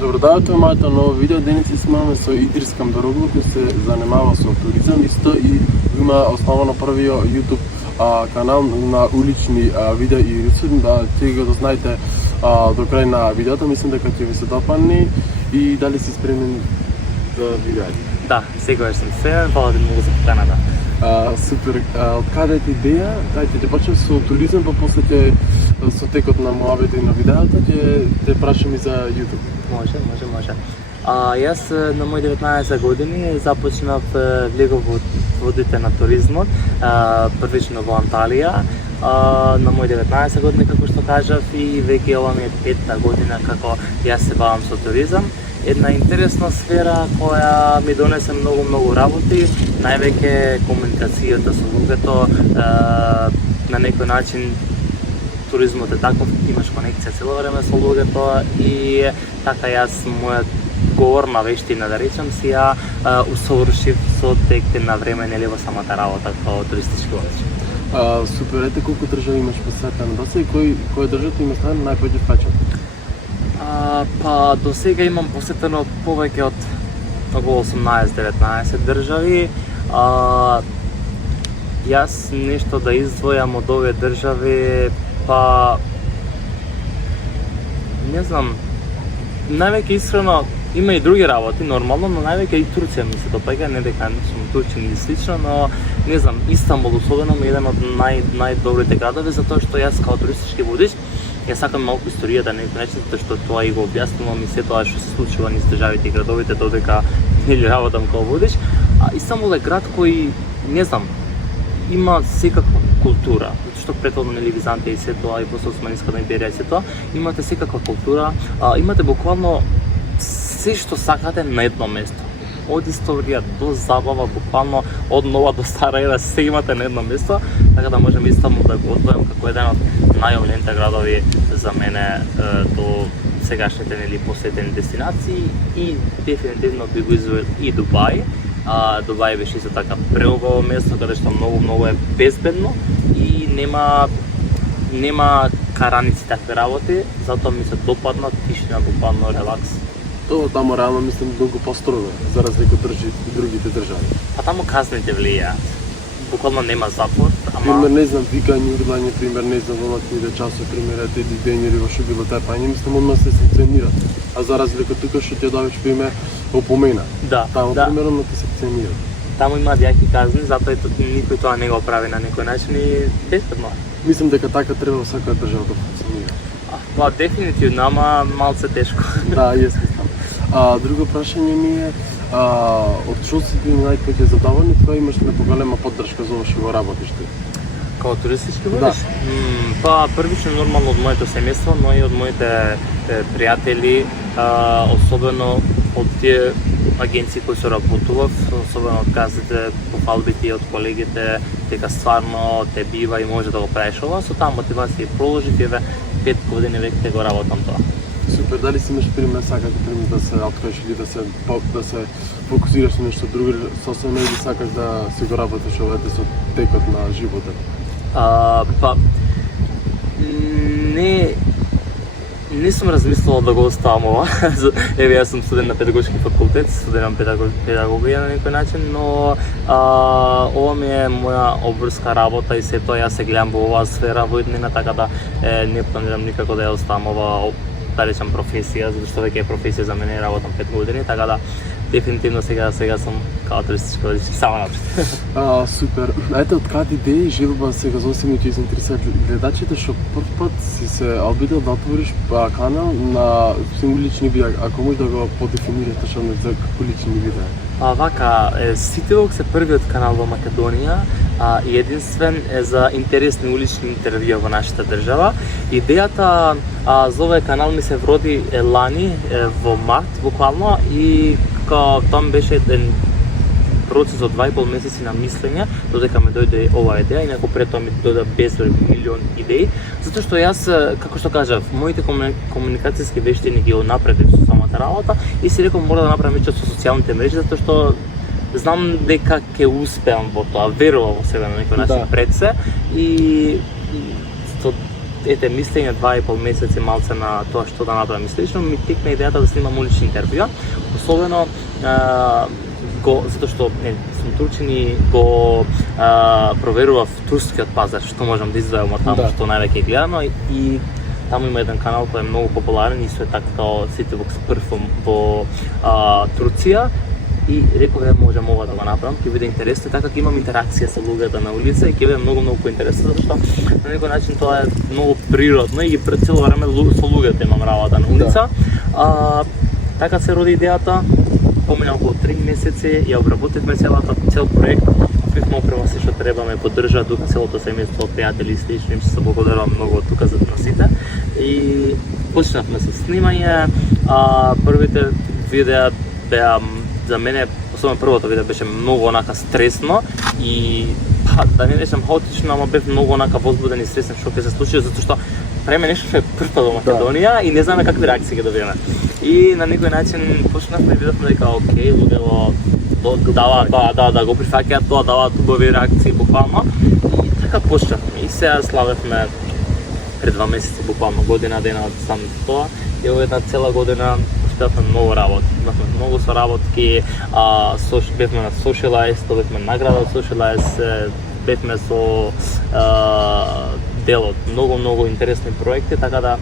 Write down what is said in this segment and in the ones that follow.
Добродојавте во моето ново видео. Денес сме со Идрис Камбероглу, кој се занимава со туризам. Исто и има основано првиот YouTube канал на улични видеа и рецепти. Ќе го знаете до крај на видеото. Мислам дека ќе ви се допадне. И дали си спремен за видео? Да, секогаш сум спремен, фала ти многу за поканата. Супер. Од каде е идеја? Дајте ќе почнем со туризам, па после ќе со текот на муабето и на видеото ќе те прашам и за YouTube. Може. Јас на мои 19 години започнав влегов во водите на туризмот, првично во Анталија. На мои 19 години, како што кажав, и веќе ова ми е 5-та година како јас се бавам со туризам. Една интересна сфера која ми донесе многу работи, највеќе комуникацијата со луѓето, на некој начин туризмот е таков, имаш конекција цело време со луѓето и така јас мојот говорна вештина, да речем, си ја усовршив со текте на време, нели, во самата работа како туристички водач. Супер, ете колку држави имаш посетено до сега и кој држава имаш најпоќе впечаток? Па до сега имам посетено повеќе од околу 18-19 држави. Јас нешто да издвојам од овие држави, па не знам, највеќе искрено има и други работи нормално, но највеќе и Турција ми се допаѓа, не дека сум турчин или слично, но не знам, Истанбул особено ми е еден од најдобрите градови, затоа што јас као туристички водич ја сакам малку историјата на некој начин, затоа што тоа и го објаснувам и се тоа што се случува низ државите и градовите додека нели работам као водич. Истанбул е град кој, не знам, има секаква култура, што претходно нели Византија и се тоа и после Османската империја и се тоа, имате секаква култура, имате буквално се што сакате на едно место. Од историја до забава, буквално од нова до стара ера, се имате на едно место, така да можем Истанбул да го одвојам како еден од најомилените градови за мене до сегашните нели посетени дестинации и дефинитивно би го издвоил и Дубај. Дубај беше исто така преубаво место каде што многу е безбедно и нема караници такви работи, затоа ми се допадна тишина, буквално релакс. Тоа таму реално мислам многу построго за разлика од другите држави. Па таму казните влијаат. Буквално нема запор, ама Пример, не знам, викање, урлање, пример, не знам, онакви часови, пример, ете денјери во што било тепање, мислам одма се санкционира. А за разлика тука што ќе давиш пример опомена. да, Таму да. примерно ќе се санкционира. Таму има јаки казни, затоа никој тоа не го прави на некој начин и безбедно. Мислам дека така треба во секоја држава да функционира. Па дефинитивно, ама малце тешко. Да, јас мислам. Друго прашање ми е, од што си ти најпоќе задоволни, кога имаш поголема поддршка за ова што го работиш ти? Као туристички водиш? Па првично нормално од моето семејство, но и од моите пријатели, особено од тие агенции кои се работував, особено од казите, пофалбите и од колегите, дека стварно те бива и може да го правиш ова, со таа мотивација и продолжив, еве 5 години веќе го работам тоа. Супер, дали си имаш пример, сакаш пример да се откриеш или да се фокусираш на нешто друго сосема или сакаш да си го работиш овете со текот на животот? Па не сум размислувал да го оставам ова. Еве јас сум студент на педагошки факултет, студирам педагогија на некој начин, но ова ми е моја обврска работа и се тоа јас се гледам во оваа сфера во иднина, така да не планирам никако да ја оставам ова, да речам, професија, затоа што веќе е професија за мене, работам 5 години, така да дефинитивно сега сум као туристички водич само напред. Супер. Ете, од каде идеја желба сега зосим ќе заинтересуваат гледачите што прв пат си се обидел да отвориш канал на улични видеа, ако може да го подефинираш точно за како лични видеа? Вака, Cityvlog е првиот канал во Македонија и единствен е за интересни улични интервјуа во нашата држава. Идејата за овој канал ми се вроди лани во март буквално и тоа беше еден процес од 2,5 месеци на мислење, додека ме дојде оваа идеја, инаку пред тоа ми дојде безброј милион идеи, затоа што јас, како што кажав, моите комуникацијски вештини ги напредив со самата работа и си реков мора да направам нешто со социјалните мрежи, затоа што знам дека ќе успеам во тоа, верувам во себе на некој начин пред се и ете мислење 2,5 месеци малце на тоа што да направам и слично, ми текна идејата да снимам улични интервјуа, особено затоа што сум турчин и го проверував турскиот пазар, што можам да издвојам од таму, што највеќе е гледано, и таму има еден канал кој е многу популарен, исто е така као Cityvox Perfum во Турција, и рекове можам ова да го направам, ќе биде интересно, така ќе имам интеракција со луѓето на улица и ќе биде многу поинтересно, затоа што на некој начин тоа е многу природно и пред цело време со луѓето имам работа на улица. Така се роди идејата, помина околу 3 месеци, ја обработивме цел проект, купивме опрема се што треба, ме поддржа тука целото семејство, пријатели и слично, им се благодарувам многу тука за сите. И почнавме со снимање, првите видеа беа за мене, особено првото видео беше многу онака стресно и да не речам хаотично, ама бев многу онака возбуден и стресен што ќе се случи, затоа што правиме нешто што е прв пат во Македонија и не знаме какви реакции ќе добиеме. И на некој начин почнавме и видовме дека окей, луѓето да го прифаќаат тоа, даваат убави реакции буквално. И така почнавме. И сега славевме пред 2 месеци буквално година дена од самото тоа и ова една цела година успеавме многу работи. Имавме многу соработки, бевме на Socialize, добивме награда од Socialize, бевме со дел од многу интересни проекти, така да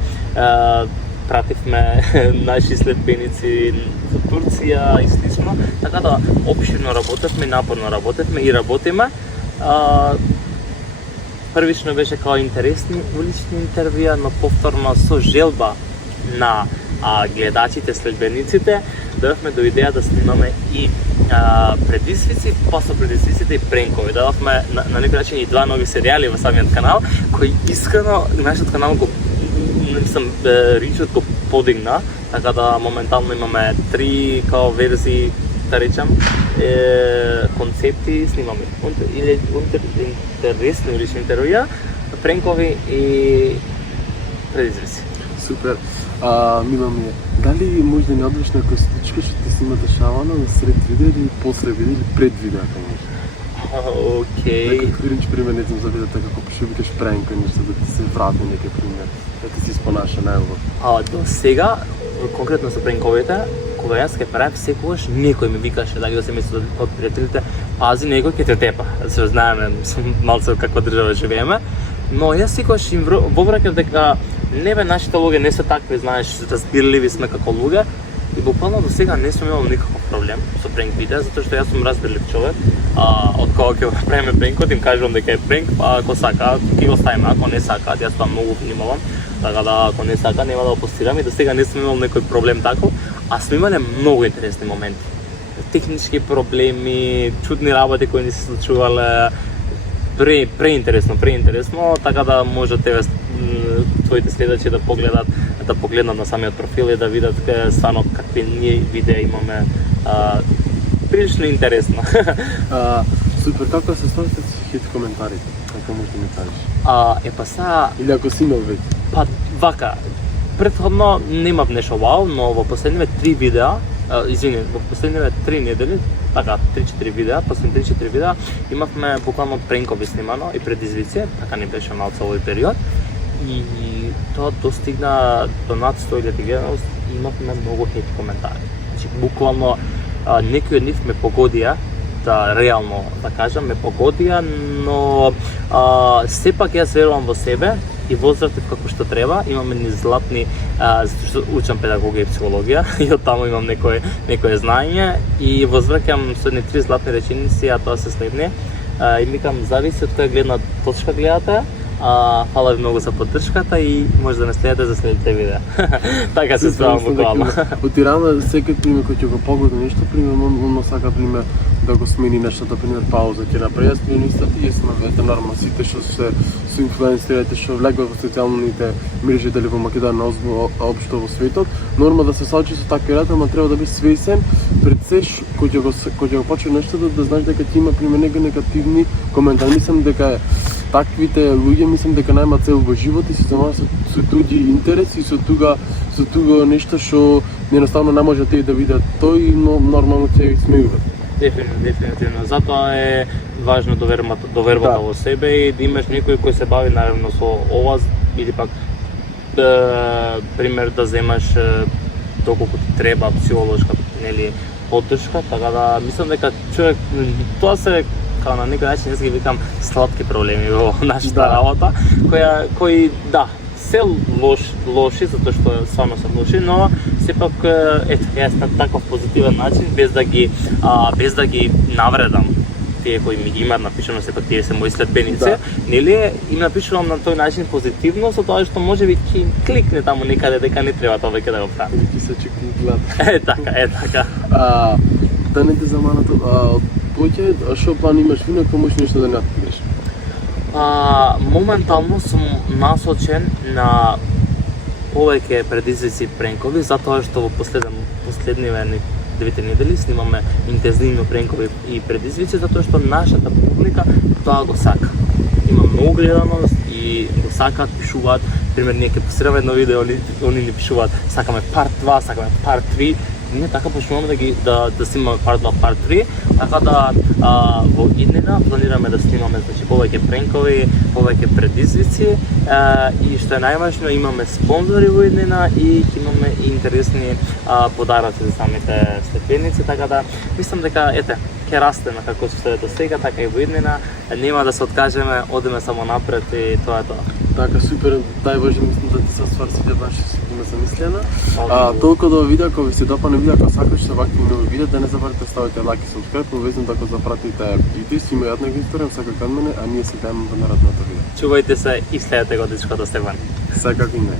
пративме наши следбеници во Турција и слично, така да опширно работевме, напорно работевме и работиме. Првично беше као интересни улични интервјуа, но повторно со желба на гледачите, следбениците, дојавме до идеја да снимаме и предизвици, после предизвиците и пренкови. Дававме на некој начин и 2 нови серијали во самиот канал, кои искрено нашиот канал го ричот го подигна, така да моментално имаме 3 као верзии, да речам, концепти, снимаме интересни улични интервјуа, пренкови и предизвици. Супер. Мила ми е, дали може да не одиш на костичка што ти си има дешавано на сред видео или после видео или пред видеото може? Окей. Нека кринч пример, не знам за видеото како ще викаш пренка, нешто да ти се врати некој пример, да ти се спонаша најубаво. До сега, конкретно за пренковите, кога јас ќе правев, секогаш некој ми викаше, да се мисли од пријателите, пази некој ќе те тепа. Се знаеме, малце каква држава живееме, но јас секогаш им вовраќав дека не бе, нашите луѓе не се такви, знаеш, разбирливи сме како луѓе и буквално до сега не сум имал никаков проблем со пренк видеа, затоа што јас сум разбирлив човек. Од кога ќе направиме пренкот, им кажувам дека е пренк, па ако сакаат ќе го ставиме, ако не сакаат, јас тоа многу внимавам, така да ако не сака нема да опостирам и до сега не сум имал некој проблем таков, а сме имале многу интересни моменти. Технички проблеми, чудни работи кои ни се случувале, преинтересно, така да може тебе твоите следачи да погледнат на самиот профил и да видат стварно какви ние видеа имаме. Прилично интересно. Супер, како се сторите со хит коментарите? Како може да ми кажеш? Па сега... Или ако си имал веќе? Па вака, претходно немав нешто вау, но во последниве 3 видеа, во последниве 3 недели, така 3-4 видеа, последни 3-4 видеа, имавме буквално пренкови снимано и предизвици, така не беше малце овој период. И тоа достигна до над 100.000 гледаност и имавме многу хейт коментари. Значи, буквално некои од нив ме погодија, да реално да кажам, ме погодија, но сепак јас верувам во себе и возрастив како што треба. Имаме ни златни, затоа што учам педагогија и психологија и од таму имам некое знаење и возвраќам со едни 3 златни реченици, а тоа се следни. И викам, зависи од која гледна точка гледате. Фала ви многу за поддршката и може да ме следите за следните видеа. Така се справам буквално. Од Тирана секој пример кој ќе го погоди нешто, пример, он сака пример да го смени нештото, пример пауза ќе направи. Јас ми истати, јас на нормално сите што се со инфлуенсерите што влегуваат во социјалните мрежи дали во Македонија општо во светот, нормално да се соочи со такви работи, ама треба да биде свесен пред се кој ќе го почне нешто да знаеш дека ќе има пример негативни коментари. Мислам дека таквите луѓе мислам дека нема цел во живот и се занимава со туѓи интереси, со туга нешто што едноставно не може тие да видат тој, но нормално ќе ги смејуват. Дефинитивно. Затоа е важно довербата во себе и да имаш некој кој се бави наравно со ова, или пак пример да земаш доколку ти треба психолошка, нели, поддршка, така да мислам дека човек тоа се као на некој начин јас ги викам сладки проблеми во нашата работа, кои да се лоши затоа што стварно се лоши, но сепак ето јас на таков позитивен начин без да ги навредам тие кои ми ги имаат напишано, сепак тие се мои следбеници, нели, им напишувам на тој начин позитивно, со тоа што можеби ќе им кликне таму некаде дека не треба тоа веќе да го прави. Ќе се чекни глад. Така. Да не те заманато, поќе што план имаш винако можеш нешто да не откриеш? Моментално сум насочен на повеќе предизвици и пренкови, затоа што во последниве 2 недели снимаме интензивно пренкови и предизвици, затоа што нашата публика тоа го сака. Има многу гледаност и го сакаат, пишуваат, пример ние ќе посредаме едно видео, они ни пишуваат сакаме парт 2, сакаме парт 3. Ние така почнуваме да снимаме парт 2, парт 3, така да во иднина планираме да снимаме повеќе пренкови, повеќе предизвици и што е најважно имаме спонзори во иднина и имаме интересни подароци за самите следбеници, така да мислам дека ќе растеме како што е до сега, така и во иднина, нема да се откажеме, одиме само напред и тоа е тоа. Така, супер, најважно мислам да ти се сврсите баш сигурно замислена. Толку до видео, ако ви се допадне видео, ако сакаш вакви нови видеа, да не забравите да ставите лайк и subscribe, повезно да го запратите и ти си има јадна историја, сака кај мене, а ние се дајме во наредното видео. Чувајте се и следете го дечкото Стефан. Секако и не.